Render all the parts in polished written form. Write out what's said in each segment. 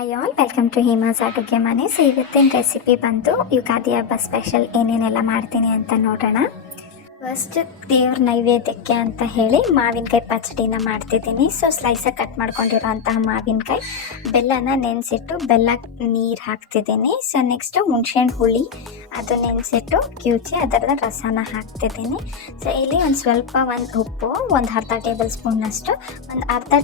Hi all, welcome to Hema's ಅಡುಗೆ ಮನೆ. So ಇವತ್ತಿನ ರೆಸಿಪಿ ಬಂದು ಯುಗಾದಿ ಹಬ್ಬ ಸ್ಪೆಷಲ್ ಏನೇನೆಲ್ಲ ಮಾಡ್ತೀನಿ ಅಂತ ನೋಡೋಣ. ಫಸ್ಟ್ ದೇವ್ರ ನೈವೇದ್ಯಕ್ಕೆ ಅಂತ ಹೇಳಿ ಮಾವಿನಕಾಯಿ ಪಚಡಿನ ಮಾಡ್ತಿದ್ದೀನಿ. ಸೊ ಸ್ಲೈಸಾಗಿ ಕಟ್ ಮಾಡ್ಕೊಂಡಿರೋಂತಹ ಮಾವಿನಕಾಯಿ, ಬೆಲ್ಲನ ನೆನೆಸಿಟ್ಟು ಬೆಲ್ಲ ನೀರು ಹಾಕ್ತಿದ್ದೀನಿ. ಸೊ ನೆಕ್ಸ್ಟು ಹುಣಸೆಹಣ್ಣು ಹುಳಿ ಅದು ನೆನೆಸಿಟ್ಟು ಕಿವುಚಿ ಅದರದ ರಸನ ಹಾಕ್ತಿದ್ದೀನಿ. ಸೊ ಇಲ್ಲಿ ಒಂದು ಉಪ್ಪು, ಒಂದು ಅರ್ಧ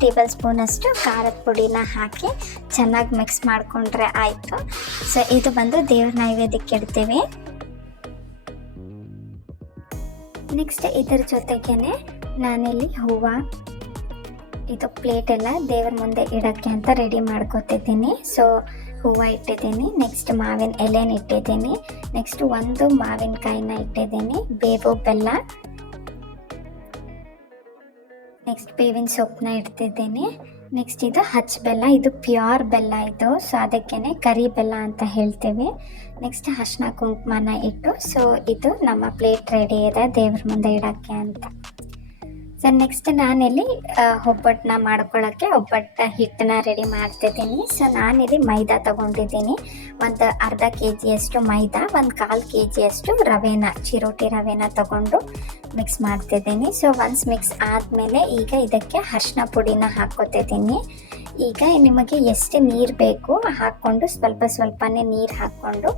ಟೇಬಲ್ ಸ್ಪೂನಷ್ಟು ಖಾರದ ಪುಡಿನ ಹಾಕಿ ಚೆನ್ನಾಗಿ ಮಿಕ್ಸ್ ಮಾಡಿಕೊಂಡ್ರೆ ಆಯಿತು. ಸೊ ಇದು ಬಂದು ದೇವ್ರ ನೈವೇದ್ಯಕ್ಕೆ ಇಡ್ತೀವಿ. ನೆಕ್ಸ್ಟ್ ಇದರ ಜೊತೆಗೇನೆ ನಾನಿಲ್ಲಿ ಹೂವು, ಇದು ಪ್ಲೇಟ್ ಎಲ್ಲ ದೇವ್ರ ಮುಂದೆ ಇಡೋಕ್ಕೆ ಅಂತ ರೆಡಿ ಮಾಡ್ಕೊತಿದ್ದೀನಿ. ಸೊ ಹೂವು ಇಟ್ಟಿದ್ದೀನಿ, ನೆಕ್ಸ್ಟ್ ಮಾವಿನ ಎಲೆನ ಇಟ್ಟಿದ್ದೀನಿ, ನೆಕ್ಸ್ಟ್ ಒಂದು ಮಾವಿನಕಾಯಿನ ಇಟ್ಟಿದ್ದೀನಿ, ಬೇವು ಬೆಲ್ಲ, ನೆಕ್ಸ್ಟ್ ಬೇವಿನ ಸೊಪ್ಪನ್ನ ಇಡ್ತಿದ್ದೀನಿ. ನೆಕ್ಸ್ಟ್ ಇದು ಹಚ್ಚ ಬೆಲ್ಲ, ಇದು ಪ್ಯೂರ್ ಬೆಲ್ಲ ಇದು. ಸೊ ಅದಕ್ಕೇ ಕರಿ ಬೆಲ್ಲ ಅಂತ ಹೇಳ್ತೀವಿ. ನೆಕ್ಸ್ಟ್ ಅರಿಶಿನ ಕುಂಕುಮನ ಇಟ್ಟು, ಸೊ ಇದು ನಮ್ಮ ಪ್ಲೇಟ್ ರೆಡಿ ಇದೆ ದೇವ್ರ ಮುಂದೆ ಇಡೋಕ್ಕೆ ಅಂತ. ಸೊ ನೆಕ್ಸ್ಟ್ ನಾನಿಲ್ಲಿ ಒಬ್ಬಟ್ಟನ್ನ ಮಾಡ್ಕೊಳ್ಳೋಕ್ಕೆ ಒಬ್ಬಟ್ಟು ಹಿಟ್ಟನ್ನ ರೆಡಿ ಮಾಡ್ತಿದ್ದೀನಿ. ಸೊ ನಾನಿಲ್ಲಿ ಮೈದಾ ತೊಗೊಂಡಿದ್ದೀನಿ, ಒಂದು ಅರ್ಧ KGಯಷ್ಟು ಮೈದಾ, ಒಂದು 1/4 KGಯಷ್ಟು ರವೆನ, ಚಿರೋಟಿ ರವೆನ ತೊಗೊಂಡು ಮಿಕ್ಸ್ ಮಾಡ್ತಿದ್ದೀನಿ. ಸೊ ಒನ್ಸ್ ಮಿಕ್ಸ್ ಆದಮೇಲೆ ಈಗ ಇದಕ್ಕೆ ಅರಿಶಿನ ಪುಡಿನ ಹಾಕ್ಕೊತಿದ್ದೀನಿ. ಈಗ ನಿಮಗೆ ಎಷ್ಟು ನೀರು ಬೇಕು ಹಾಕ್ಕೊಂಡು ಸ್ವಲ್ಪನೇ ನೀರು ಹಾಕ್ಕೊಂಡು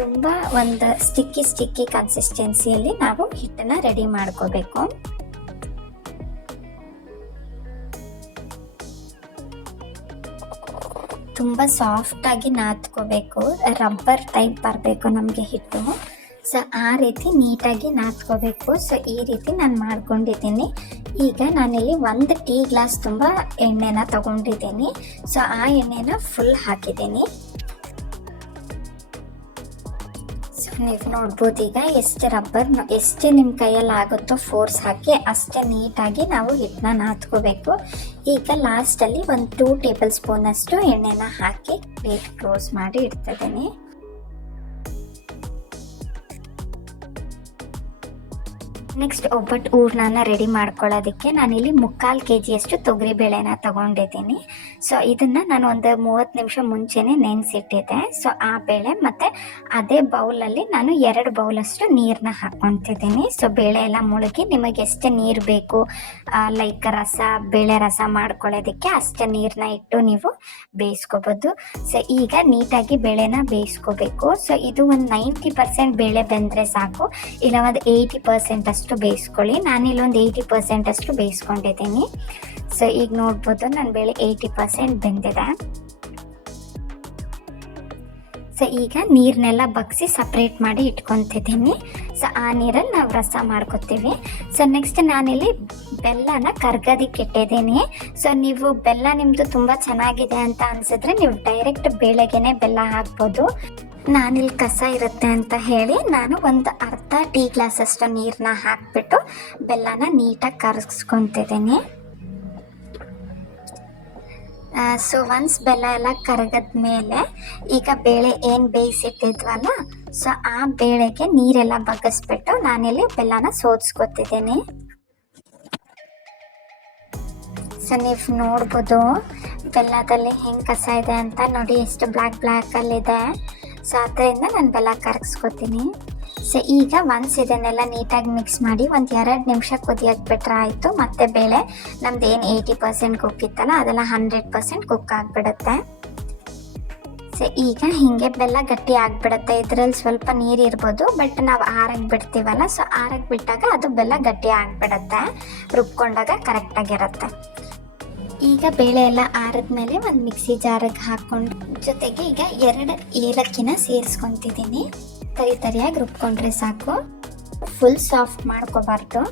ತುಂಬ ಒಂದು ಸ್ಟಿಕ್ಕಿ ಕನ್ಸಿಸ್ಟೆನ್ಸಿಯಲ್ಲಿ ನಾವು ಹಿಟ್ಟನ್ನು ರೆಡಿ ಮಾಡ್ಕೋಬೇಕು. ತುಂಬ ಸಾಫ್ಟಾಗಿ ನಾದ್ಕೋಬೇಕು, ರಬ್ಬರ್ ಟೈಪ್ ಬರಬೇಕು ನಮಗೆ ಹಿಟ್ಟು. ಸೊ ಆ ರೀತಿ ನೀಟಾಗಿ ನಾದ್ಕೋಬೇಕು. ಸೊ ಈ ರೀತಿ ನಾನು ಮಾಡ್ಕೊಂಡಿದ್ದೀನಿ. ಈಗ ನಾನಿಲ್ಲಿ 1 ಟೀ ಗ್ಲಾಸ್ ತುಂಬ ಎಣ್ಣೆನ ತಗೊಂಡಿದ್ದೀನಿ. ಸೊ ಆ ಎಣ್ಣೆನ ಫುಲ್ ಹಾಕಿದ್ದೀನಿ. ಸೊ ನೀವು ನೋಡ್ಬೋದು ಈಗ ಎಷ್ಟು ನಿಮ್ಮ ಕೈಯಲ್ಲಿ ಆಗುತ್ತೋ ಫೋರ್ಸ್ ಹಾಕಿ ಅಷ್ಟೇ ನೀಟಾಗಿ ನಾವು ಹಿಟ್ಟನ್ನ ನಾದ್ಕೋಬೇಕು. ಈಗ ಲಾಸ್ಟಲ್ಲಿ ಒಂದು 2 ಟೇಬಲ್ ಸ್ಪೂನಷ್ಟು ಎಣ್ಣೆನ ಹಾಕಿ ಪ್ಲೇಟ್ ಕ್ಲೋಸ್ ಮಾಡಿ ಇಡ್ತಿದ್ದೀನಿ. ನೆಕ್ಸ್ಟ್ ಒಬ್ಬಟ್ಟು ಹೂರ್ಣನ ರೆಡಿ ಮಾಡ್ಕೊಳ್ಳೋದಕ್ಕೆ ನಾನಿಲ್ಲಿ 3/4 KGಯಷ್ಟು ತೊಗರಿಬೇಳೆನ ತೊಗೊಂಡಿದ್ದೀನಿ. ಸೊ ಇದನ್ನು ನಾನು ಒಂದು 30 ನಿಮಿಷ ಮುಂಚೆನೇ ನೆನೆಸಿಟ್ಟಿದ್ದೆ. ಸೊ ಆ ಬೇಳೆ ಮತ್ತು ಅದೇ ಬೌಲಲ್ಲಿ ನಾನು 2 ಬೌಲಷ್ಟು ನೀರನ್ನ ಹಾಕ್ಕೊತಿದ್ದೀನಿ. ಸೊ ಬೇಳೆ ಎಲ್ಲ ಮುಳುಗಿ ನಿಮಗೆ ಎಷ್ಟು ನೀರು ಬೇಕು, ಲೈಕ್ ಬೇಳೆ ರಸ ಮಾಡ್ಕೊಳ್ಳೋದಕ್ಕೆ ಅಷ್ಟೇ ನೀರನ್ನ ಇಟ್ಟು ನೀವು ಬೇಯಿಸ್ಕೋಬೋದು. ಸೊ ಈಗ ನೀಟಾಗಿ ಬೇಳೆನ ಬೇಯಿಸ್ಕೋಬೇಕು. ಸೊ ಇದು ಒಂದು 90% ಬೇಳೆ ಬೆಂದರೆ ಸಾಕು, ಇಲ್ಲ ಒಂದು 80% ಅಷ್ಟು ಬೇಯಿಸ್ಕೊಳ್ಳಿ. ನಾನಿಲ್ಲೊಂದು 80% ಅಷ್ಟು ಬೇಯಿಸ್ಕೊಂಡಿದ್ದೀನಿ. ಸೊ ಈಗ ನೋಡ್ಬೋದು ನನ್ನ ಬೇಳೆ 80% ಬೆಂದಿದೆ. ಸೊ ಈಗ ನೀರನ್ನೆಲ್ಲ ಬಗ್ಸಿ ಸಪ್ರೇಟ್ ಮಾಡಿ ಇಟ್ಕೊತಿದ್ದೀನಿ. ಸೊ ಆ ನೀರಲ್ಲಿ ನಾವು ರಸ ಮಾಡ್ಕೊತೀವಿ. ಸೊ ನೆಕ್ಸ್ಟ್ ನಾನಿಲ್ಲಿ ಬೆಲ್ಲನ ಕರ್ಗೋದಕ್ಕೆ ಇಟ್ಟಿದ್ದೀನಿ. ಸೊ ನೀವು ಬೆಲ್ಲ ನಿಮ್ಮದು ತುಂಬ ಚೆನ್ನಾಗಿದೆ ಅಂತ ಅನಿಸಿದ್ರೆ ನೀವು ಡೈರೆಕ್ಟ್ ಬೇಳೆಗೇನೆ ಬೆಲ್ಲ ಹಾಕ್ಬೋದು. ನಾನಿಲ್ಲಿ ಕಸ ಇರುತ್ತೆ ಅಂತ ಹೇಳಿ ನಾನು ಒಂದು ಅರ್ಧ ಟೀ ಗ್ಲಾಸಷ್ಟು ನೀರನ್ನ ಹಾಕಿಬಿಟ್ಟು ಬೆಲ್ಲನ ನೀಟಾಗಿ ಕರಗಿಸ್ಕೊತಿದ್ದೀನಿ. ಸೊ ಒನ್ಸ್ ಬೆಲ್ಲ ಎಲ್ಲ ಕರಗದ ಮೇಲೆ ಈಗ ಬೇಳೆ ಏನು ಬೇಯಿಸಿಟ್ಟಿದ್ವಲ್ಲ, ಸೊ ಆ ಬೇಳೆಗೆ ನೀರೆಲ್ಲ ಬಗ್ಗಿಸ್ಬಿಟ್ಟು ನಾನಿಲ್ಲಿ ಬೆಲ್ಲನ ಸೋದಿಸ್ಕೊತಿದ್ದೀನಿ. ಸೊ ನೀವು ನೋಡ್ಬೋದು ಬೆಲ್ಲದಲ್ಲಿ ಹೆಂಗೆ ಕಸ ಇದೆ ಅಂತ ನೋಡಿ, ಎಷ್ಟು ಬ್ಲ್ಯಾಕಲ್ಲಿದೆ. ಸೊ ಅದರಿಂದ ನಾನು ಬೆಲ್ಲ ಕರಗಿಸ್ಕೊತೀನಿ. ಸೊ ಈಗ ಒನ್ಸ್ ಇದನ್ನೆಲ್ಲ ನೀಟಾಗಿ ಮಿಕ್ಸ್ ಮಾಡಿ ಒಂದು 2 ನಿಮಿಷ ಕುದಿಯೋಕೆ ಬಿಟ್ರೆ ಆಯಿತು. ಮತ್ತು ಬೇಳೆ ನಮ್ದು ಏನು 80% ಕುಕ್ ಇತ್ತಲ್ಲ ಅದೆಲ್ಲ 100% ಕುಕ್ ಆಗಿಬಿಡುತ್ತೆ. ಸೊ ಈಗ ಹೀಗೆ ಬೆಲ್ಲ ಗಟ್ಟಿ ಆಗಿಬಿಡುತ್ತೆ. ಇದರಲ್ಲಿ ಸ್ವಲ್ಪ ನೀರು ಇರ್ಬೋದು, ಬಟ್ ನಾವು ಆರಕ್ಕೆ ಬಿಡ್ತೀವಲ್ಲ, ಸೊ ಆರಕ್ಕೆ ಬಿಟ್ಟಾಗ ಅದು ಬೆಲ್ಲ ಗಟ್ಟಿ ಆಗಿಬಿಡುತ್ತೆ, ರುಬ್ಕೊಂಡಾಗ ಕರೆಕ್ಟಾಗಿರುತ್ತೆ. ಈಗ ಬೇಳೆ ಎಲ್ಲ ಆರಿದ್ಮೇಲೆ ಒಂದು ಮಿಕ್ಸಿ ಜಾರಿಗೆ ಹಾಕ್ಕೊಂಡು ಜೊತೆಗೆ ಈಗ 2 ಏಲಕ್ಕಿನ ಸೇರಿಸ್ಕೊತಿದ್ದೀನಿ. ತರಿಯಾಗಿ ರುಬ್ಕೊಂಡ್ರೆ ಸಾಕು, ಫುಲ್ ಸಾಫ್ಟ್ ಮಾಡ್ಕೋಬಾರ್ದು,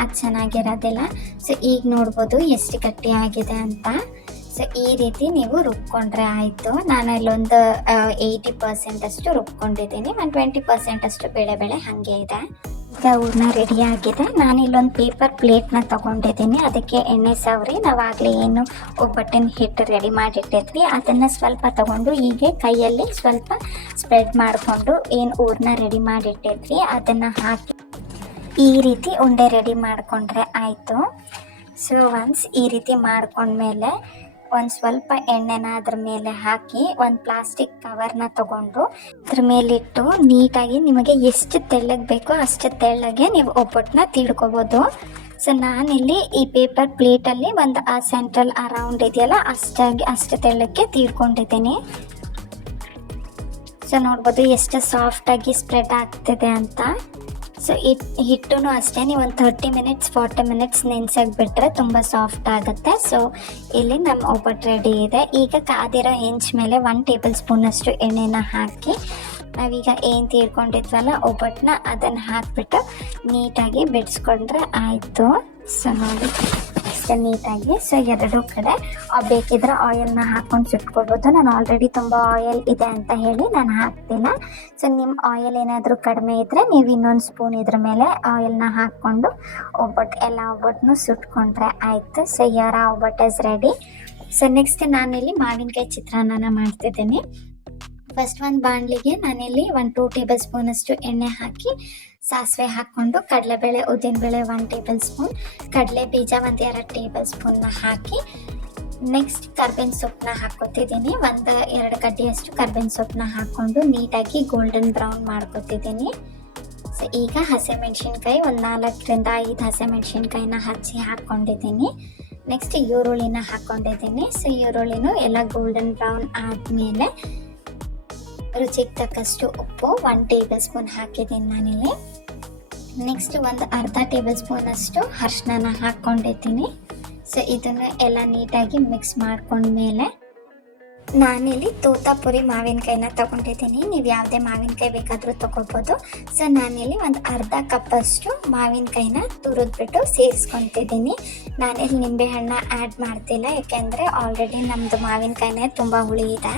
ಅದು ಚೆನ್ನಾಗಿರೋದಿಲ್ಲ. ಸೊ ಈಗ ನೋಡ್ಬೋದು ಎಷ್ಟು ಗಟ್ಟಿ ಆಗಿದೆ ಅಂತ. ಸೊ ಈ ರೀತಿ ನೀವು ರುಬ್ಕೊಂಡ್ರೆ ಆಯಿತು. ನಾನು ಇಲ್ಲೊಂದು 80% ಅಷ್ಟು ರುಬ್ಕೊಂಡಿದ್ದೀನಿ, ಒಂದು 20% ಅಷ್ಟು ಬೇಳೆ ಹಾಗೆ ಇದೆ. ಈಗ ಹೂರ್ಣ ರೆಡಿ ಆಗಿದೆ. ನಾನಿಲ್ಲೊಂದು ಪೇಪರ್ ಪ್ಲೇಟ್ನ ತೊಗೊಂಡಿದ್ದೀನಿ, ಅದಕ್ಕೆ ಎಣ್ಣೆ ಸವರಿ ನಾವಾಗಲೇ ಏನು ಒಬ್ಬಟ್ಟಿನ ಹಿಟ್ಟು ರೆಡಿ ಮಾಡಿಟ್ಟಿದ್ವಿ ಅದನ್ನು ಸ್ವಲ್ಪ ತೊಗೊಂಡು ಹೀಗೆ ಕೈಯಲ್ಲಿ ಸ್ವಲ್ಪ ಸ್ಪ್ರೆಡ್ ಮಾಡಿಕೊಂಡು ಏನು ಹೂರ್ಣ ರೆಡಿ ಮಾಡಿಟ್ಟಿದ್ವಿ ಅದನ್ನು ಹಾಕಿ ಈ ರೀತಿ ಉಂಡೆ ರೆಡಿ ಮಾಡಿಕೊಂಡ್ರೆ ಆಯಿತು. ಸೊ ಒನ್ಸ್ ಈ ರೀತಿ ಮಾಡ್ಕೊಂಡ್ಮೇಲೆ ಒಂದು ಸ್ವಲ್ಪ ಎಣ್ಣೆನ ಅದ್ರ ಮೇಲೆ ಹಾಕಿ ಒಂದು ಪ್ಲಾಸ್ಟಿಕ್ ಕವರ್ನ ತಗೊಂಡು ಅದ್ರ ಮೇಲಿಟ್ಟು ನೀಟಾಗಿ ನಿಮಗೆ ಎಷ್ಟು ತೆಳ್ಳಗೆ ಬೇಕೋ ಅಷ್ಟು ತೆಳ್ಳಗೆ ನೀವು ಒಬ್ಬಟ್ಟನ್ನ ತೀಡ್ಕೋಬೋದು. ಸೊ ನಾನಿಲ್ಲಿ ಈ ಪೇಪರ್ ಪ್ಲೇಟಲ್ಲಿ ಒಂದು ಆ ಸೆಂಟ್ರಲ್ ಆ ರೌಂಡ್ ಇದೆಯಲ್ಲ ಅಷ್ಟು ತೆಳ್ಳಕ್ಕೆ ತೀಡ್ಕೊಂಡಿದ್ದೀನಿ. ಸೊ ನೋಡ್ಬೋದು ಎಷ್ಟು ಸಾಫ್ಟಾಗಿ ಸ್ಪ್ರೆಡ್ ಆಗ್ತಿದೆ ಅಂತ. ಸೊ ಹಿಟ್ಟು ಅಷ್ಟೇ ನೀವು ಒಂದು 30 ಮಿನಿಟ್ಸ್ 40 ಮಿನಿಟ್ಸ್ ನೆನೆಸಕ್ಕೆ ಬಿಟ್ಟರೆ ತುಂಬ ಸಾಫ್ಟ್ ಆಗುತ್ತೆ. ಸೊ ಇಲ್ಲಿ ನಮ್ಮ ಒಬ್ಬಟ್ಟು ರೆಡಿ ಇದೆ. ಈಗ ಕಾದಿರೋ ಹೆಂಚ್ ಮೇಲೆ 1 ಟೇಬಲ್ ಸ್ಪೂನಷ್ಟು ಎಣ್ಣೆನ ಹಾಕಿ ನಾವೀಗ ಏನು ತೀರ್ಕೊಂಡಿದ್ವಲ್ಲ ಒಬ್ಬಟ್ಟನ್ನ ಅದನ್ನು ಹಾಕಿಬಿಟ್ಟು ನೀಟಾಗಿ ಬಿಡಿಸ್ಕೊಂಡ್ರೆ ಆಯಿತು. ಸೊ ನೋಡಿ ಅಷ್ಟೇ ನೀಟಾಗಿ. ಸೊ ಎರಡೂ ಕಡೆ ಬೇಕಿದ್ರೆ ಆಯಿಲ್ನ ಹಾಕ್ಕೊಂಡು ಸುಟ್ಕೊಬೋದು. ನಾನು ಆಲ್ರೆಡಿ ತುಂಬ ಆಯಿಲ್ ಇದೆ ಅಂತ ಹೇಳಿ ನಾನು ಹಾಕ್ತಿಲ್ಲ. ಸೊ ನಿಮ್ಮ ಆಯಿಲ್ ಏನಾದರೂ ಕಡಿಮೆ ಇದ್ದರೆ ನೀವು ಇನ್ನೊಂದು ಸ್ಪೂನ್ ಇದ್ರ ಮೇಲೆ ಆಯಿಲ್ನ ಹಾಕ್ಕೊಂಡು ಎಲ್ಲ ಒಬ್ಬಟ್ಟನ್ನು ಸುಟ್ಕೊಂಡ್ರೆ ಆಯಿತು. ಸೊ ಯಾರ ಒಬ್ಬಟ್ಟು ಇಸ್ ರೆಡಿ. ಸೊ ನೆಕ್ಸ್ಟ್ ನಾನಿಲ್ಲಿ ಮಾವಿನಕಾಯಿ ಚಿತ್ರಾನ್ನ ಮಾಡ್ತಿದ್ದೀನಿ. ಫಸ್ಟ್ ಒಂದು ಬಾಣಲಿಗೆ ನಾನಿಲ್ಲಿ 1-2 ಟೇಬಲ್ ಸ್ಪೂನಷ್ಟು ಎಣ್ಣೆ ಹಾಕಿ ಸಾಸಿವೆ ಹಾಕ್ಕೊಂಡು ಕಡಲೆಬೇಳೆ ಉದ್ದಿನಬೇಳೆ 1 ಟೇಬಲ್ ಸ್ಪೂನ್, ಕಡಲೆ ಬೀಜ 1-2 ಟೇಬಲ್ ಸ್ಪೂನ್ನ ಹಾಕಿ ನೆಕ್ಸ್ಟ್ ಕರ್ಬೇವಿನ ಸೊಪ್ಪನ್ನ ಹಾಕ್ಕೊತಿದ್ದೀನಿ. 1-2 ಕಡ್ಡಿಯಷ್ಟು ಕರ್ಬೇವಿನ ಸೊಪ್ಪನ್ನ ಹಾಕ್ಕೊಂಡು ನೀಟಾಗಿ ಗೋಲ್ಡನ್ ಬ್ರೌನ್ ಮಾಡ್ಕೊತಿದ್ದೀನಿ. ಸೊ ಈಗ ಹಸಿಮೆಣ್ಸಿನ್ಕಾಯಿ 4-5 ಹಸಿಮೆಣ್ಸಿನ್ಕಾಯಿನ ಹಚ್ಚಿ ಹಾಕ್ಕೊಂಡಿದ್ದೀನಿ. ನೆಕ್ಸ್ಟ್ ಈರುಳ್ಳಿನ ಹಾಕ್ಕೊಂಡಿದ್ದೀನಿ. ಸೊ ಈರುಳ್ಳಿನೂ ಎಲ್ಲ ಗೋಲ್ಡನ್ ಬ್ರೌನ್ ಆದಮೇಲೆ ರುಚಿಗೆ ತಕ್ಕಷ್ಟು ಉಪ್ಪು 1 ಟೇಬಲ್ ಸ್ಪೂನ್ ಹಾಕಿದ್ದೀನಿ ನಾನಿಲ್ಲಿ. ನೆಕ್ಸ್ಟ್ ಒಂದು ಅರ್ಧ ಟೇಬಲ್ ಸ್ಪೂನಷ್ಟು ಅರಿಶಿನ ಹಾಕ್ಕೊಂಡಿದ್ದೀನಿ. ಸೊ ಇದನ್ನು ಎಲ್ಲ ನೀಟಾಗಿ ಮಿಕ್ಸ್ ಮಾಡ್ಕೊಂಡ್ಮೇಲೆ ನಾನಿಲ್ಲಿ ತೋತಾಪುರಿ ಮಾವಿನಕಾಯಿನ ತೊಗೊಂಡಿದ್ದೀನಿ. ನೀವು ಯಾವುದೇ ಮಾವಿನಕಾಯಿ ಬೇಕಾದರೂ ತೊಗೊಬೋದು. ಸೊ ನಾನಿಲ್ಲಿ ಒಂದು ಅರ್ಧ ಕಪ್ಪಷ್ಟು ಮಾವಿನಕಾಯಿನ ತುರಿದ್ಬಿಟ್ಟು ಸೇರಿಸ್ಕೊತಿದ್ದೀನಿ. ನಾನಿಲ್ಲಿ ನಿಂಬೆಹಣ್ಣ ಆ್ಯಡ್ ಮಾಡ್ತಿಲ್ಲ, ಯಾಕೆಂದರೆ ಆಲ್ರೆಡಿ ನಮ್ಮದು ಮಾವಿನಕಾಯಿನೇ ತುಂಬ ಹುಳಿ ಇದೆ.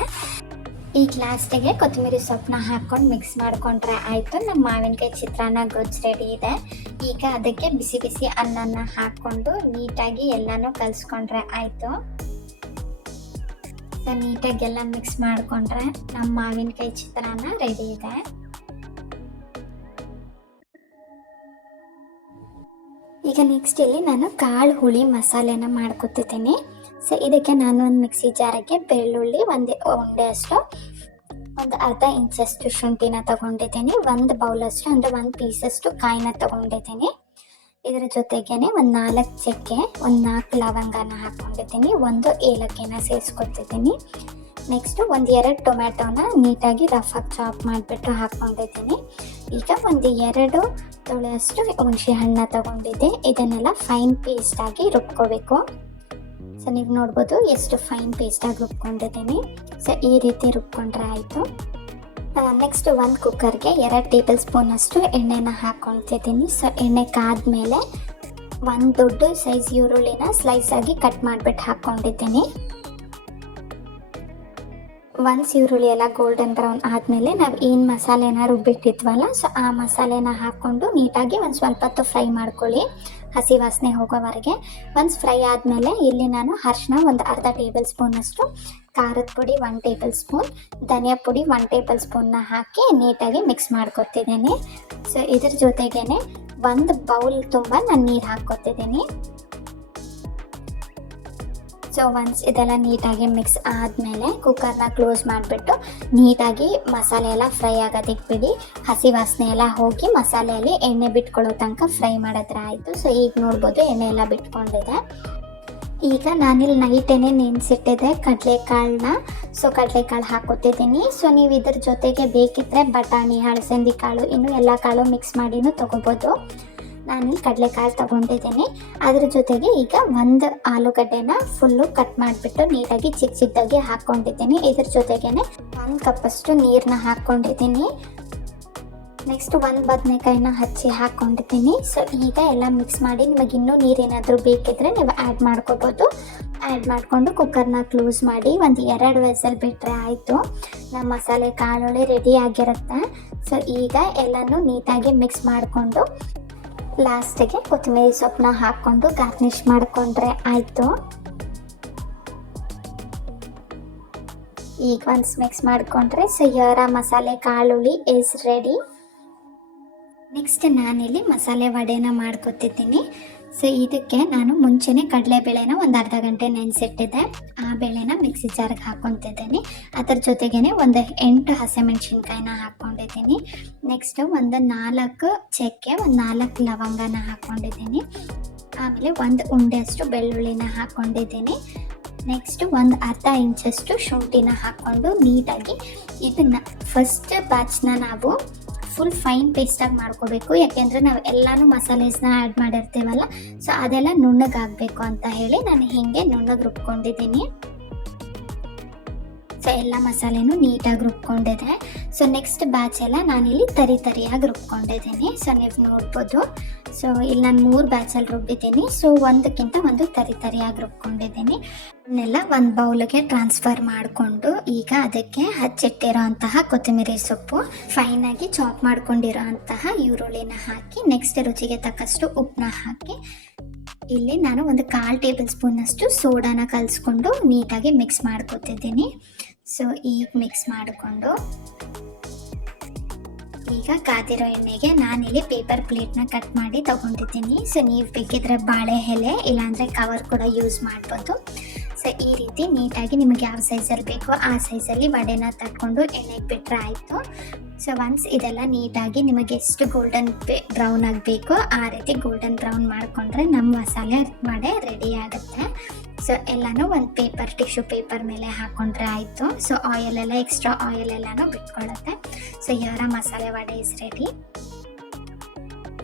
ಈಗ ಲಾಸ್ಟಿಗೆ ಕೊತ್ತಂಬರಿ ಸೊಪ್ಪನ್ನ ಹಾಕ್ಕೊಂಡು ಮಿಕ್ಸ್ ಮಾಡಿಕೊಂಡ್ರೆ ಆಯಿತು. ನಮ್ಮ ಮಾವಿನಕಾಯಿ ಚಿತ್ರಾನ್ನ ಗೊಜ್ಜು ರೆಡಿ ಇದೆ. ಈಗ ಅದಕ್ಕೆ ಬಿಸಿ ಬಿಸಿ ಅನ್ನನ ಹಾಕ್ಕೊಂಡು ನೀಟಾಗಿ ಎಲ್ಲನೂ ಕಲಿಸ್ಕೊಂಡ್ರೆ ಆಯಿತು. ಸೊ ನೀಟಾಗಿ ಎಲ್ಲ ಮಿಕ್ಸ್ ಮಾಡಿಕೊಂಡ್ರೆ ನಮ್ಮ ಮಾವಿನಕಾಯಿ ಚಿತ್ರಾನ್ನ ರೆಡಿ ಇದೆ. ಈಗ ನೆಕ್ಸ್ಟ್ ಇಲ್ಲಿ ನಾನು ಕಾಳು ಹುಳಿ ಮಸಾಲೆನ ಮಾಡ್ಕೊತಿದ್ದೀನಿ. ಸೊ ಇದಕ್ಕೆ ನಾನು ಒಂದು ಮಿಕ್ಸಿ ಜಾರಿಗೆ ಬೆಳ್ಳುಳ್ಳಿ 1 ಉಂಡೆಯಷ್ಟು, ಒಂದು ಅರ್ಧ ಇಂಚಷ್ಟು ಶುಂಠಿನ ತೊಗೊಂಡಿದ್ದೀನಿ, 1 ಬೌಲಷ್ಟು ಅಂದರೆ 1 ಪೀಸಷ್ಟು ಕಾಯಿನ ತೊಗೊಂಡಿದ್ದೀನಿ. ಇದರ ಜೊತೆಗೇ ಒಂದು 4 ಚಕ್ಕೆ, ಒಂದು 4 ಲವಂಗನ ಹಾಕ್ಕೊಂಡಿದ್ದೀನಿ, 1 ಏಲಕ್ಕಿನ ಸೇರಿಸ್ಕೊತಿದ್ದೀನಿ. ನೆಕ್ಸ್ಟು 1-2 ಟೊಮ್ಯಾಟೋನ ನೀಟಾಗಿ ರಫಾಗಿ ಚಾಪ್ ಮಾಡಿಬಿಟ್ಟು ಹಾಕ್ಕೊಂಡಿದ್ದೀನಿ. ಈಗ 1-2 ತೊಳೆಯಷ್ಟು ಹುಣಸೆ ಹಣ್ಣು ತೊಗೊಂಡಿದ್ದೆ. ಇದನ್ನೆಲ್ಲ ಫೈನ್ ಪೇಸ್ಟಾಗಿ ರುಬ್ಕೋಬೇಕು. ಸೊ ನೀವು ನೋಡ್ಬೋದು ಎಷ್ಟು ಫೈನ್ ಪೇಸ್ಟಾಗಿ ರುಬ್ಕೊಂಡಿದ್ದೀನಿ. ಸೊ ಈ ರೀತಿ ರುಬ್ಕೊಂಡ್ರೆ ಆಯಿತು. ನೆಕ್ಸ್ಟ್ ಒಂದು ಕುಕ್ಕರ್ಗೆ 2 ಟೇಬಲ್ ಸ್ಪೂನಷ್ಟು ಎಣ್ಣೆನ ಹಾಕ್ಕೊಳ್ತಿದ್ದೀನಿ. ಸೊ ಎಣ್ಣೆ ಕಾದ್ಮೇಲೆ 1 ದೊಡ್ಡ ಸೈಜ್ ಈರುಳ್ಳಿನ ಸ್ಲೈಸಾಗಿ ಕಟ್ ಮಾಡಿಬಿಟ್ಟು ಹಾಕ್ಕೊಂಡಿದ್ದೀನಿ. ಒನ್ಸ್ ಈರುಳ್ಳಿ ಎಲ್ಲ ಗೋಲ್ಡನ್ ಬ್ರೌನ್ ಆದಮೇಲೆ ನಾವು ಏನು ಮಸಾಲೆನ ರುಬ್ಬಿಟ್ಟಿದ್ವಲ್ಲ, ಸೊ ಆ ಮಸಾಲೆನ ಹಾಕ್ಕೊಂಡು ನೀಟಾಗಿ ಒಂದು ಸ್ವಲ್ಪ ಹೊತ್ತು ಫ್ರೈ ಮಾಡ್ಕೊಳ್ಳಿ, ಹಸಿ ವಾಸನೆ ಹೋಗೋವರೆಗೆ. ಒನ್ಸ್ ಫ್ರೈ ಆದಮೇಲೆ ಇಲ್ಲಿ ನಾನು ಅರಿಶಿನ ಒಂದು ಅರ್ಧ ಟೇಬಲ್ ಸ್ಪೂನಷ್ಟು, ಖಾರದ ಪುಡಿ 1 ಟೇಬಲ್ ಸ್ಪೂನ್, ಧನಿಯಾ ಪುಡಿ 1 ಟೇಬಲ್ ಸ್ಪೂನ್ನ ಹಾಕಿ ನೀಟಾಗಿ ಮಿಕ್ಸ್ ಮಾಡ್ಕೊತಿದ್ದೀನಿ. ಸೊ ಇದ್ರ ಜೊತೆಗೇ 1 ಬೌಲ್ ತುಂಬ ನಾನು ನೀರು ಹಾಕ್ಕೊತಿದ್ದೀನಿ. ಸೊ ಒನ್ಸ್ ಇದೆಲ್ಲ ನೀಟಾಗಿ ಮಿಕ್ಸ್ ಆದಮೇಲೆ ಕುಕ್ಕರ್ನ ಕ್ಲೋಸ್ ಮಾಡಿಬಿಟ್ಟು ನೀಟಾಗಿ ಮಸಾಲೆ ಎಲ್ಲ ಫ್ರೈ ಆಗೋದಕ್ಕೆ ಬಿಡಿ. ಹಸಿ ವಾಸನೆ ಎಲ್ಲ ಹೋಗಿ ಮಸಾಲೆಯಲ್ಲಿ ಎಣ್ಣೆ ಬಿಟ್ಕೊಳ್ಳೋ ತನಕ ಫ್ರೈ ಮಾಡಿದ್ರೆ ಆಯಿತು. ಸೊ ಈಗ ನೋಡ್ಬೋದು ಎಣ್ಣೆ ಎಲ್ಲ ಬಿಟ್ಕೊಂಡಿದೆ. ಈಗ ನಾನಿಲ್ಲಿ ನೈಟೇನೆ ನೆನೆಸಿಟ್ಟಿದ್ದೆ ಕಡಲೆಕಾಳನ್ನ. ಸೊ ಕಡಲೆಕಾಳು ಹಾಕೋತಿದ್ದೀನಿ. ಸೊ ನೀವು ಇದ್ರ ಜೊತೆಗೆ ಬೇಕಿದ್ದರೆ ಬಟಾಣಿ, ಹಳಸಂದಿ ಕಾಳು, ಇನ್ನೂ ಎಲ್ಲ ಕಾಳು ಮಿಕ್ಸ್ ಮಾಡಿನೂ ತೊಗೋಬೋದು. ನಾನಿಲ್ಲಿ ಕಡಲೆಕಾಳು ತೊಗೊಂಡಿದ್ದೀನಿ. ಅದ್ರ ಜೊತೆಗೆ ಈಗ 1 ಆಲೂಗಡ್ಡೆನ ಫುಲ್ಲು ಕಟ್ ಮಾಡಿಬಿಟ್ಟು ನೀಟಾಗಿ ಚಿಕ್ಕ ಚಿಕ್ಕದಾಗಿ ಹಾಕ್ಕೊಂಡಿದ್ದೀನಿ. ಇದ್ರ ಜೊತೆಗೇ 1 ಕಪ್ಪಷ್ಟು ನೀರನ್ನ ಹಾಕ್ಕೊಂಡಿದ್ದೀನಿ. ನೆಕ್ಸ್ಟ್ 1 ಬದನೆಕಾಯಿನ ಹಚ್ಚಿ ಹಾಕ್ಕೊಂಡಿದ್ದೀನಿ. ಸೊ ಈಗ ಎಲ್ಲ ಮಿಕ್ಸ್ ಮಾಡಿ ನಿಮಗೆ ಇನ್ನೂ ನೀರೇನಾದರೂ ಬೇಕಿದ್ರೆ ನೀವು ಆ್ಯಡ್ ಮಾಡ್ಕೋಬೋದು. ಆ್ಯಡ್ ಮಾಡಿಕೊಂಡು ಕುಕ್ಕರ್ನ ಕ್ಲೋಸ್ ಮಾಡಿ 1-2 ವಿಸಲ್ ಬಿಟ್ಟರೆ ಆಯಿತು. ನಮ್ಮ ಮಸಾಲೆ ಕಾಳುಳ್ಳಿ ರೆಡಿ ಆಗಿರುತ್ತೆ. ಸೊ ಈಗ ಎಲ್ಲನೂ ನೀಟಾಗಿ ಮಿಕ್ಸ್ ಮಾಡಿಕೊಂಡು ಲಾಸ್ಟಿಗೆ ಕೊತ್ತಂಬರಿ ಸೊಪ್ಪನ್ನ ಹಾಕ್ಕೊಂಡು ಗಾರ್ನಿಷ್ ಮಾಡಿಕೊಂಡ್ರೆ ಆಯಿತು. ಈಗ ಒನ್ಸ್ ಮಿಕ್ಸ್ ಮಾಡಿಕೊಂಡ್ರೆ ಸೊ ಯಾರ ಮಸಾಲೆ ಕಾಳುಳ್ಳಿ ಈಸ್ ರೆಡಿ. ನೆಕ್ಸ್ಟ್ ನಾನಿಲ್ಲಿ ಮಸಾಲೆ ವಡೆನ ಮಾಡ್ಕೊತಿದ್ದೀನಿ. ಸೊ ಇದಕ್ಕೆ ನಾನು ಮುಂಚೆನೇ ಕಡಲೆಬೇಳೆನ ಒಂದು ಅರ್ಧ ಗಂಟೆ ನೆನೆಸಿಟ್ಟಿದ್ದೆ. ಆ ಬೇಳೆನ ಮಿಕ್ಸಿ ಜಾರ್ಗೆ ಹಾಕ್ಕೊತಿದ್ದೀನಿ. ಅದರ ಜೊತೆಗೇ ಒಂದು 8 ಹಸಿಮೆಣ್ಸಿನ್ಕಾಯಿನ ಹಾಕ್ಕೊಂಡಿದ್ದೀನಿ. ನೆಕ್ಸ್ಟು ಒಂದು 4 ಚಕ್ಕೆ, ಒಂದು 4 ಲವಂಗನ ಹಾಕ್ಕೊಂಡಿದ್ದೀನಿ. ಆಮೇಲೆ ಒಂದು ಉಂಡೆಯಷ್ಟು ಬೆಳ್ಳುಳ್ಳಿನ ಹಾಕ್ಕೊಂಡಿದ್ದೀನಿ. ನೆಕ್ಸ್ಟ್ ಒಂದು ಅರ್ಧ ಇಂಚಷ್ಟು ಶುಂಠಿನ ಹಾಕ್ಕೊಂಡು ನೀಟಾಗಿ ಇದನ್ನು ಫಸ್ಟ್ ಬ್ಯಾಚ್ನ ನಾವು ಫುಲ್ ಫೈನ್ ಪೇಸ್ಟಾಗಿ ಮಾಡ್ಕೋಬೇಕು. ಯಾಕೆಂದರೆ ನಾವು ಎಲ್ಲನೂ ಮಸಾಲೆಸ್ನ ಆ್ಯಡ್ ಮಾಡಿರ್ತೀವಲ್ಲ, ಸೊ ಅದೆಲ್ಲ ನುಣ್ಣಗಾಗಬೇಕು ಅಂತ ಹೇಳಿ ನಾನು ಹೀಗೆ ನುಣ್ಣಗೆ ರುಬ್ಕೊಂಡಿದ್ದೀನಿ. ಸೊ ಎಲ್ಲ ಮಸಾಲೆನೂ ನೀಟಾಗಿ ರುಬ್ಕೊಂಡಿದೆ. ಸೊ ನೆಕ್ಸ್ಟ್ ಬ್ಯಾಚ್ ಎಲ್ಲ ನಾನಿಲ್ಲಿ ತರಿಯಾಗಿ ರುಬ್ಕೊಂಡಿದ್ದೀನಿ. ಸೊ ನೀವು ನೋಡ್ಬೋದು. ಸೊ ಇಲ್ಲಿ ನಾನು 3 ಬ್ಯಾಚಲ್ಲಿ ರುಬ್ಬಿದ್ದೀನಿ. ಸೊ ಒಂದಕ್ಕಿಂತ ಒಂದು ತರಿಯಾಗಿ ರುಬ್ಕೊಂಡಿದ್ದೀನಿ. ಅದನ್ನೆಲ್ಲ ಒಂದು ಬೌಲ್ಗೆ ಟ್ರಾನ್ಸ್ಫರ್ ಮಾಡಿಕೊಂಡು ಈಗ ಅದಕ್ಕೆ ಹಚ್ಚಿಟ್ಟಿರೋ ಅಂತಹ ಕೊತ್ತಂಬರಿ ಸೊಪ್ಪು, ಫೈನಾಗಿ ಚಾಪ್ ಮಾಡ್ಕೊಂಡಿರೋ ಅಂತಹ ಈರುಳ್ಳಿನ ಹಾಕಿ, ನೆಕ್ಸ್ಟ್ ರುಚಿಗೆ ತಕ್ಕಷ್ಟು ಉಪ್ಪನ್ನ ಹಾಕಿ, ಇಲ್ಲಿ ನಾನು ಒಂದು 1/4 ಟೇಬಲ್ ಸ್ಪೂನಷ್ಟು ಸೋಡಾನ ಕಲಿಸ್ಕೊಂಡು ನೀಟಾಗಿ ಮಿಕ್ಸ್ ಮಾಡ್ಕೊತಿದ್ದೀನಿ. ಸೊ ಈಗ ಮಿಕ್ಸ್ ಮಾಡಿಕೊಂಡು ಈಗ ಕಾದಿರೋ ಎಣ್ಣೆಗೆ ನಾನಿಲ್ಲಿ ಪೇಪರ್ ಪ್ಲೇಟ್ನ ಕಟ್ ಮಾಡಿ ತೊಗೊಂಡಿದ್ದೀನಿ. ಸೊ ನೀವು ಬೇಕಿದ್ರೆ ಬಾಳೆ ಎಲೆ ಇಲ್ಲಾಂದರೆ ಕವರ್ ಕೂಡ ಯೂಸ್ ಮಾಡ್ಬೋದು. ಸೊ ಈ ರೀತಿ ನೀಟಾಗಿ ನಿಮಗೆ ಯಾವ ಸೈಜಲ್ಲಿ ಬೇಕೋ ಆ ಸೈಜಲ್ಲಿ ವಡೆನ ತಟ್ಕೊಂಡು ಎಣ್ಣೆಗೆ ಬಿಟ್ಟರೆ ಆಯಿತು. ಸೊ ಒನ್ಸ್ ಇದೆಲ್ಲ ನೀಟಾಗಿ ನಿಮಗೆ ಎಷ್ಟು ಗೋಲ್ಡನ್ ಬ್ರೌನ್ ಆಗಬೇಕೋ ಆ ರೀತಿ ಗೋಲ್ಡನ್ ಬ್ರೌನ್ ಮಾಡಿಕೊಂಡ್ರೆ ನಮ್ಮ ಮಸಾಲೆ ವಡೆ ರೆಡಿ ಆಗುತ್ತೆ. ಸೊ ಎಲ್ಲನೂ ಒಂದು ಟಿಶ್ಯೂ ಪೇಪರ್ ಮೇಲೆ ಹಾಕ್ಕೊಂಡ್ರೆ ಆಯಿತು. ಸೊ ಆಯಿಲೆಲ್ಲ ಎಕ್ಸ್ಟ್ರಾ ಆಯಿಲ್ ಎಲ್ಲನೂ ಬಿಟ್ಕೊಳ್ಳುತ್ತೆ. ಸೊ ಇವರ ಮಸಾಲೆ ವಡೆ ಇಸ್ ರೆಡಿ.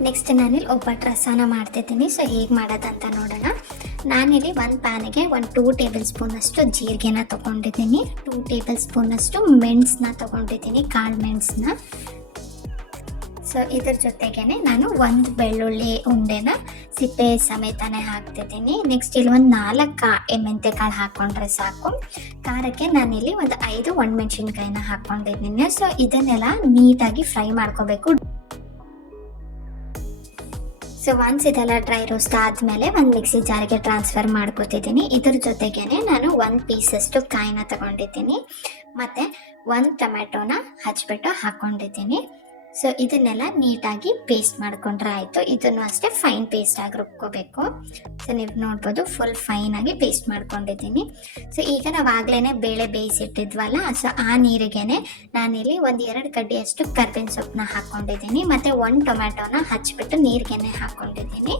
ನೆಕ್ಸ್ಟ್ ನಾನಿಲ್ಲಿ ಒಬ್ಬಟ್ಟು ರಸನ ಮಾಡ್ತಿದ್ದೀನಿ. ಸೊ ಹೇಗೆ ಮಾಡೋದಂತ ನೋಡೋಣ. ನಾನಿಲ್ಲಿ ಒಂದು ಪ್ಯಾನಿಗೆ 2 ಟೇಬಲ್ ಸ್ಪೂನಷ್ಟು ಜೀರಿಗೆನ ತೊಗೊಂಡಿದ್ದೀನಿ. 2 ಟೇಬಲ್ ಸ್ಪೂನಷ್ಟು ಮೆಣಸನ್ನ ತೊಗೊಂಡಿದ್ದೀನಿ, ಕಾಳು ಮೆಣಸನ್ನ. ಸೊ ಇದ್ರ ಜೊತೆಗೇನೆ ನಾನು 1 ಬೆಳ್ಳುಳ್ಳಿ ಉಂಡೆನ ಸಿಪ್ಪೆ ಸಮೇತನೇ ಹಾಕ್ತಿದ್ದೀನಿ. ನೆಕ್ಸ್ಟ್ ಇಲ್ಲಿ ಒಂದು 4 ಮೆಂತೆಕಾಳು ಹಾಕ್ಕೊಂಡ್ರೆ ಸಾಕು. ಖಾರಕ್ಕೆ ನಾನಿಲ್ಲಿ ಒಂದು 5 ಒಣಮೆಣಸಿನ್ಕಾಯಿನ ಹಾಕ್ಕೊಂಡಿದ್ದೀನಿ. ಸೊ ಇದನ್ನೆಲ್ಲ ನೀಟಾಗಿ ಫ್ರೈ ಮಾಡ್ಕೋಬೇಕು. ಸೊ ಒನ್ಸ್ ಇದೆಲ್ಲ ಡ್ರೈ ರೋಸ್ಟ್ ಆದಮೇಲೆ ಒಂದು ಮಿಕ್ಸಿ ಜಾರಿಗೆ ಟ್ರಾನ್ಸ್ಫರ್ ಮಾಡ್ಕೊತಿದ್ದೀನಿ. ಇದ್ರ ಜೊತೆಗೇನೆ ನಾನು 1 ಪೀಸಷ್ಟು ಕಾಯಿನ ತಗೊಂಡಿದ್ದೀನಿ ಮತ್ತು 1 ಟೊಮ್ಯಾಟೋನ ಹಚ್ಬಿಟ್ಟು ಹಾಕ್ಕೊಂಡಿದ್ದೀನಿ. ಸೊ ಇದನ್ನೆಲ್ಲ ನೀಟಾಗಿ ಪೇಸ್ಟ್ ಮಾಡ್ಕೊಂಡ್ರೆ ಆಯಿತು. ಇದನ್ನು ಅಷ್ಟೇ ಫೈನ್ ಪೇಸ್ಟಾಗಿ ರುಬ್ಕೋಬೇಕು. ಸೊ ನೀವು ನೋಡ್ಬೋದು ಫುಲ್ ಫೈನಾಗಿ ಪೇಸ್ಟ್ ಮಾಡ್ಕೊಂಡಿದ್ದೀನಿ. ಸೊ ಈಗ ನಾವು ಆಗಲೇ ಬೇಳೆ ಬೇಯಿಸಿಟ್ಟಿದ್ವಲ್ಲ, ಸೊ ಆ ನೀರಿಗೇ ನಾನಿಲ್ಲಿ ಒಂದು 2 ಕಡ್ಡಿಯಷ್ಟು ಕರ್ಬೇವಿನ ಸೊಪ್ಪನ್ನ ಹಾಕ್ಕೊಂಡಿದ್ದೀನಿ ಮತ್ತು 1 ಟೊಮ್ಯಾಟೋನ ಹಚ್ಬಿಟ್ಟು ನೀರಿಗೇ ಹಾಕ್ಕೊಂಡಿದ್ದೀನಿ.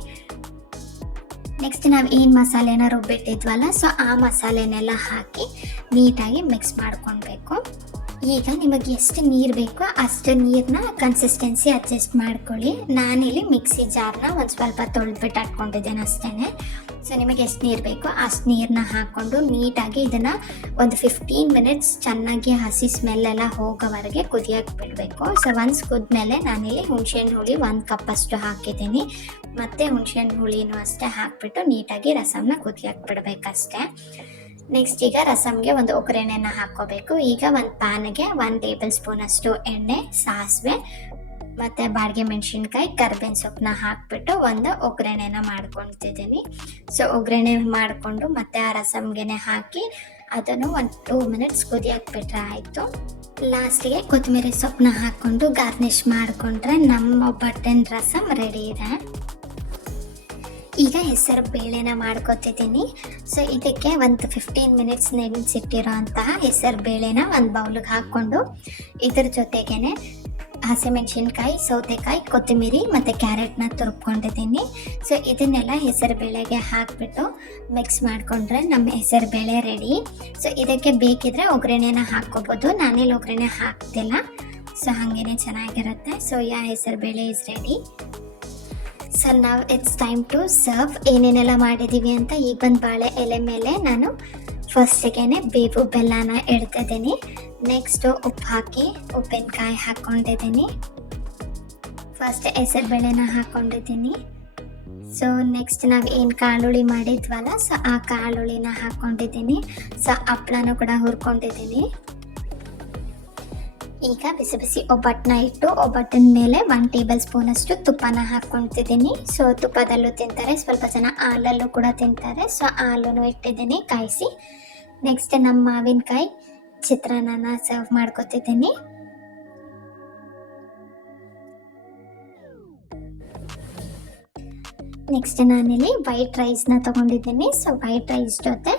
ನೆಕ್ಸ್ಟ್ ನಾವು ಏನು ಮಸಾಲೆನ ರುಬ್ಬಿಟ್ಟಿದ್ವಲ್ಲ, ಸೊ ಆ ಮಸಾಲೆನೆಲ್ಲ ಹಾಕಿ ನೀಟಾಗಿ ಮಿಕ್ಸ್ ಮಾಡ್ಕೊಳ್ಬೇಕು. ಈಗ ನಿಮಗೆ ಎಷ್ಟು ನೀರು ಬೇಕೋ ಅಷ್ಟು ನೀರನ್ನ ಕನ್ಸಿಸ್ಟೆನ್ಸಿ ಅಡ್ಜಸ್ಟ್ ಮಾಡ್ಕೊಳ್ಳಿ. ನಾನಿಲ್ಲಿ ಮಿಕ್ಸಿ ಜಾರ್ನ ಒಂದು ಸ್ವಲ್ಪ ತೊಳೆದ್ಬಿಟ್ಟು ಹಾಕ್ಕೊಂಡಿದ್ದೇನೆ ಅಷ್ಟೇ. ಸೊ ನಿಮಗೆ ಎಷ್ಟು ನೀರು ಬೇಕೋ ಅಷ್ಟು ನೀರನ್ನ ಹಾಕ್ಕೊಂಡು ನೀಟಾಗಿ ಇದನ್ನು ಒಂದು 15 ಮಿನಿಟ್ಸ್ ಚೆನ್ನಾಗಿ ಹಸಿ ಸ್ಮೆಲ್ಲೆಲ್ಲ ಹೋಗೋವರೆಗೆ ಕುದಿಯೋಕೆ ಬಿಡಬೇಕು. ಸೊ ಒನ್ಸ್ ಕುದ್ಮೇಲೆ ನಾನಿಲ್ಲಿ ಹುಣಸೆಹಣ್ಣು ಹುಳಿ 1 ಕಪ್ಪಷ್ಟು ಹಾಕಿದ್ದೀನಿ ಮತ್ತು ಹುಣಸೆಹಣ್ಣು ಹುಳಿನೂ ಅಷ್ಟೇ ಹಾಕಿಬಿಟ್ಟು ನೀಟಾಗಿ ರಸಮ್ನ ಕುದಿಯೋಕೆ ಬಿಡಬೇಕಷ್ಟೇ. ನೆಕ್ಸ್ಟ್ ಈಗ ರಸಮ್ಗೆ ಒಂದು ಒಗ್ಗರಣೆನ ಹಾಕ್ಕೋಬೇಕು. ಈಗ ಒಂದು ಪ್ಯಾನ್ಗೆ 1 ಟೇಬಲ್ ಸ್ಪೂನಷ್ಟು ಎಣ್ಣೆ, ಸಾಸಿವೆ ಮತ್ತು ಬಾಡಿಗೆ ಮೆಣಸಿನ್ಕಾಯಿ, ಕರ್ಬೇವಿನ ಸೊಪ್ಪನ್ನ ಹಾಕಿಬಿಟ್ಟು ಒಂದು ಒಗ್ಗರಣೆನ ಮಾಡ್ಕೊತಿದ್ದೀನಿ. ಸೊ ಒಗ್ಗರಣೆ ಮಾಡಿಕೊಂಡು ಮತ್ತು ಆ ರಸಮ್ಗೆ ಹಾಕಿ ಅದನ್ನು ಒಂದು 2 ಮಿನಿಟ್ಸ್ ಕುದಿಯೋಕೆ ಬಿಟ್ಟರೆ ಆಯಿತು. ಲಾಸ್ಟಿಗೆ ಕೊತ್ತಂಬರಿ ಸೊಪ್ಪನ್ನ ಹಾಕ್ಕೊಂಡು ಗಾರ್ನಿಷ್ ಮಾಡಿಕೊಂಡ್ರೆ ನಮ್ಮ ಒಬ್ಬಟ್ಟಿನ ರಸಮ್ ರೆಡಿ ಇದೆ. ಈಗ ಹೆಸರು ಬೇಳೆನ ಮಾಡ್ಕೊತಿದ್ದೀನಿ. ಸೊ ಇದಕ್ಕೆ ಒಂದು 15 ಮಿನಿಟ್ಸ್ ನೆನೆಸಿಟ್ಟಿರೋ ಅಂತಹ ಹೆಸರು ಬೇಳೆನ ಒಂದು ಬೌಲಿಗೆ ಹಾಕ್ಕೊಂಡು ಇದ್ರ ಜೊತೆಗೇ ಹಸಿಮೆಣಸಿನ್ಕಾಯಿ, ಸೌತೆಕಾಯಿ, ಕೊತ್ತಂಬರಿ ಮತ್ತು ಕ್ಯಾರೆಟ್ನ ತುರ್ಕೊಂಡಿದ್ದೀನಿ. ಸೊ ಇದನ್ನೆಲ್ಲ ಹೆಸರು ಬೇಳೆಗೆ ಹಾಕಿಬಿಟ್ಟು ಮಿಕ್ಸ್ ಮಾಡಿಕೊಂಡ್ರೆ ನಮ್ಮ ಹೆಸರು ಬೇಳೆ ರೆಡಿ. ಸೊ ಇದಕ್ಕೆ ಬೇಕಿದ್ರೆ ಒಗ್ಗರಣೆನ ಹಾಕ್ಕೋಬೋದು. ನಾನಿಲ್ಲಿ ಒಗ್ಗರಣೆ ಹಾಕ್ತಿಲ್ಲ. ಸೊ ಹಾಗೇ ಚೆನ್ನಾಗಿರುತ್ತೆ. ಸೊ ಹೆಸರು ಬೇಳೆ ಇಸ್ ರೆಡಿ. ಸೊ ನಾವು ಇಟ್ಸ್ ಟೈಮ್ ಟು ಸರ್ವ್. ಏನೇನೆಲ್ಲ ಮಾಡಿದ್ದೀವಿ ಅಂತ ಈಗ ಒಂದು ಬಾಳೆ ಎಲೆ ಮೇಲೆ ನಾನು ಫಸ್ಟಿಗೆ ಬೇವು ಬೆಲ್ಲನ ಇಡ್ತಿದ್ದೀನಿ. ನೆಕ್ಸ್ಟು ಉಪ್ಪು ಹಾಕಿ ಉಪ್ಪಿನಕಾಯಿ ಹಾಕ್ಕೊಂಡಿದ್ದೀನಿ. ಫಸ್ಟ್ ಹೆಸರು ಬೇಳೆನ ಹಾಕ್ಕೊಂಡಿದ್ದೀನಿ. ಸೊ ನೆಕ್ಸ್ಟ್ ನಾವು ಏನು ಕಾಳುಳಿ ಮಾಡಿದ್ವಲ್ಲ, ಸೊ ಆ ಕಾಳುಳಿನ ಹಾಕ್ಕೊಂಡಿದ್ದೀನಿ. ಸೊ ಹಪ್ಳನೂ ಕೂಡ ಹುರ್ಕೊಂಡಿದ್ದೀನಿ. ಈಗ ಬಿಸಿ ಬಿಸಿ ಒಬ್ಬಟ್ಟನ್ನ ಇಟ್ಟು ಒಬ್ಬಟ್ಟಿನ ಮೇಲೆ 1 ಟೇಬಲ್ ಸ್ಪೂನಷ್ಟು ತುಪ್ಪನ ಹಾಕ್ಕೊತಿದ್ದೀನಿ. ಸೊ ತುಪ್ಪದಲ್ಲೂ ತಿಂತಾರೆ, ಸ್ವಲ್ಪ ಜನ ಹಾಲಲ್ಲೂ ಕೂಡ ತಿಂತಾರೆ. ಸೊ ಹಾಲನ್ನು ಇಟ್ಟಿದ್ದೀನಿ ಕಾಯಿಸಿ. ನೆಕ್ಸ್ಟ್ ನಮ್ಮ ಮಾವಿನಕಾಯಿ ಚಿತ್ರಾನ್ನ ಸರ್ವ್ ಮಾಡ್ಕೊತಿದ್ದೀನಿ. ನೆಕ್ಸ್ಟ್ ನಾನಿಲ್ಲಿ ವೈಟ್ ರೈಸ್ನ ತೊಗೊಂಡಿದ್ದೀನಿ. ಸೊ ವೈಟ್ ರೈಸ್ ಜೊತೆ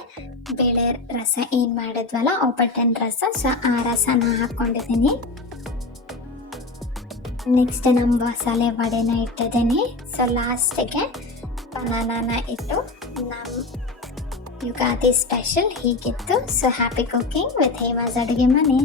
ಬೇಳೆ ರಸ ಏನು ಮಾಡಿದ್ವಲ್ಲ ಒಬ್ಬಟ್ಟಿನ ರಸ, ಸೊ ಆ ರಸನ ಹಾಕ್ಕೊಂಡಿದ್ದೀನಿ. ನೆಕ್ಸ್ಟ್ ನಮ್ಮ ಮಸಾಲೆ ವಡೆನ ಇಟ್ಟಿದ್ದೀನಿ. ಸೊ ಲಾಸ್ಟಿಗೆ ಬನಾನಾನ ಇಟ್ಟು ನಮ್ಮ ಯುಗಾದಿ ಸ್ಪೆಷಲ್ ಹೀಗಿತ್ತು. ಸೊ ಹ್ಯಾಪಿ ಕುಕಿಂಗ್ ವಿತ್ ಹೇವಾಸ್ ಅಡುಗೆ ಮನೆ.